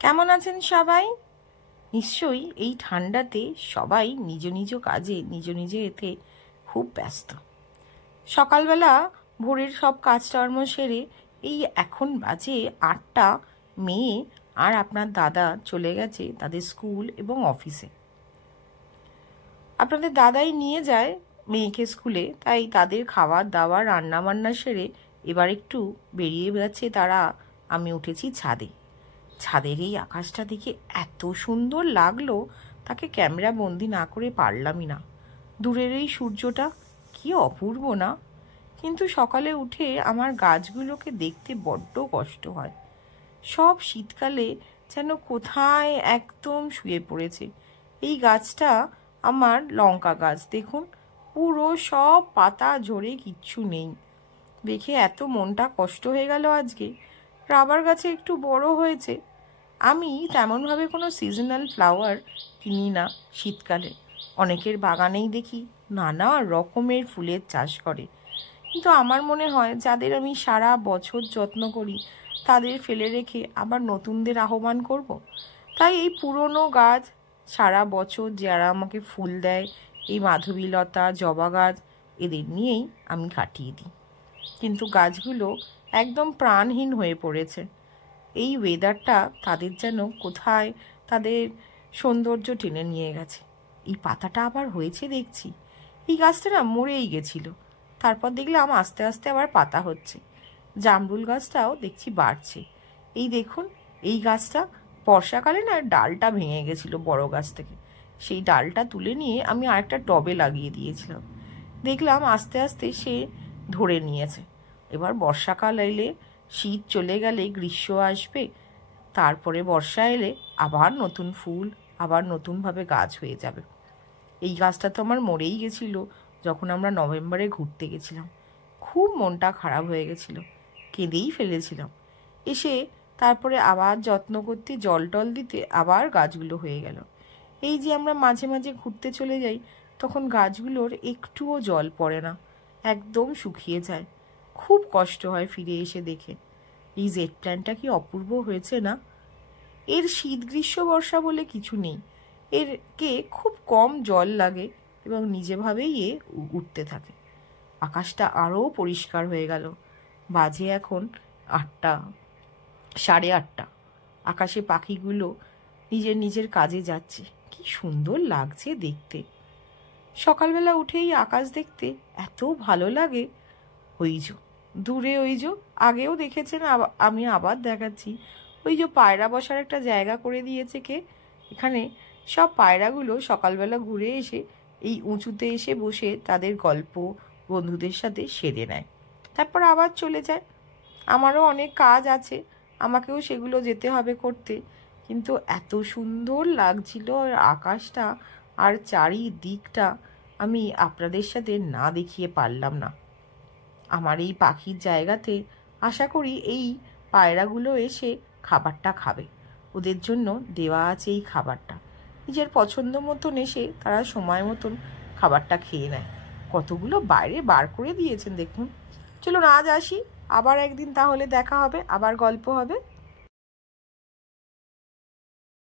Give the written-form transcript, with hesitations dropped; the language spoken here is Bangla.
কেমন আছেন সবাই? নিশ্চয়ই এই ঠান্ডাতে সবাই নিজ নিজ কাজে নিজ এতে খুব ব্যস্ত। সকালবেলা ভোরের সব কাজকর্ম সেরে এই এখন বাজে 8টা, মেয়ে আর আপনার দাদা চলে গেছে তাদের স্কুল এবং অফিসে। আপনাদের দাদাই নিয়ে যায় মেয়েকে স্কুলে, তাই তাদের খাবার দাবার রান্না বান্না সেরে এবার একটু বেরিয়ে গেছে তারা। আমি উঠেছি ছাদে। ছাদের এই আকাশটা দেখে এত সুন্দর লাগলো, তাকে ক্যামেরা বন্দি না করে পারলামই না। দূরের এই সূর্যটা কি অপূর্ব না? কিন্তু সকালে উঠে আমার গাছগুলোকে দেখতে বড্ড কষ্ট হয়। সব শীতকালে যেন কোথায় একদম শুয়ে পড়েছে। এই গাছটা আমার লঙ্কা গাছ, দেখুন পুরো সব পাতা ঝরে কিচ্ছু নেই। দেখে এত মনটা কষ্ট হয়ে গেল আজকে। রাবার গাছে একটু বড় হয়েছে। আমি তেমনভাবে কোনো সিজনাল ফ্লাওয়ার কিনি না শীতকালে। অনেকের বাগানেই দেখি নানা রকমের ফুলের চাষ করে, কিন্তু আমার মনে হয় যাদের আমি সারা বছর যত্ন করি তাদের ফেলে রেখে আবার নতুনদের আহ্বান করব। তাই এই পুরনো গাছ সারা বছর যারা আমাকে ফুল দেয়, এই মাধবীলতা, জবা গাছ, এদের নিয়েই আমি কাটিয়ে দিই। কিন্তু গাছগুলো একদম প্রাণহীন হয়ে পড়েছে। এই ওয়েদারটা তাদের যেন কোথায় তাদের সৌন্দর্য টেনে নিয়ে গেছে। এই পাতাটা আবার হয়েছে দেখছি। এই গাছটা না মরেই গেছিল, তারপর দেখলাম আস্তে আস্তে আবার পাতা হচ্ছে। জামরুল গাছটাও দেখছি বাড়ছে। এই দেখুন, এই গাছটা বর্ষাকালে না ডালটা ভেঙে গেছিল বড় গাছ থেকে। সেই ডালটা তুলে নিয়ে আমি আরেকটা টবে লাগিয়ে দিয়েছিলাম। দেখলাম আস্তে আস্তে সে ধরে নিয়েছে। এবার বর্ষাকাল এলে, শীত চলে গেলে গ্রীষ্ম আসবে, তারপরে বর্ষা এলে আবার নতুন ফুল, আবার নতুনভাবে গাছ হয়ে যাবে। এই গাছটা তো আমার মরেই গেছিল যখন আমরা নভেম্বরে ঘুরতে গেছিলাম। খুব মনটা খারাপ হয়ে গেছিল, কেঁদেই ফেলেছিলাম। এসে তারপরে আবার যত্ন করতে, জল টল দিতে আবার গাছগুলো হয়ে গেল। এই যে আমরা মাঝে মাঝে ঘুরতে চলে যাই, তখন গাছগুলোর একটুও জল পড়ে না, একদম শুকিয়ে যায়। খুব কষ্ট হয় ফিরে এসে দেখে। এই জেড প্ল্যান্টটা কি অপূর্ব হয়েছে না? এর শীত গ্রীষ্ম বর্ষা বলে কিছু নেই। এরকে খুব কম জল লাগে এবং নিজেভাবেই এ উঠতে থাকে। আকাশটা আরও পরিষ্কার হয়ে গেল। বাজে এখন 8টা, 8:30। আকাশে পাখিগুলো নিজের নিজের কাজে যাচ্ছে। কি সুন্দর লাগছে দেখতে। সকালবেলা উঠেই আকাশ দেখতে এত ভালো লাগে। ওই যে দূরে, ওই যে আগেও দেখেছেন, আমি আবার দেখাচ্ছি, ওই যে পায়রা বসার একটা জায়গা করে দিয়েছে কে। এখানে সব পায়রাগুলো সকালবেলা ঘুরে এসে এই উঁচুতে এসে বসে তাদের গল্প বন্ধুদের সাথে সেরে নেয়, তারপর আবার চলে যায়। আমারও অনেক কাজ আছে, আমাকেও সেগুলো যেতে হবে করতে। কিন্তু এত সুন্দর লাগছিল আকাশটা আর চারিদিকটা, আমি আপনাদের সাথে না দেখিয়ে পারলাম না। আমার এই পাখির জায়গাতে আশা করি এই পায়রাগুলো এসে খাবারটা খাবে। ওদের জন্য দেওয়া আছে এই খাবারটা। নিজের পছন্দ মতন এসে তারা সময় মতন খাবারটা খেয়ে নেয়। কতগুলো বাইরে বার করে দিয়েছেন দেখুন। চলুন আজ আসি, আবার একদিন তাহলে দেখা হবে, আবার গল্প হবে।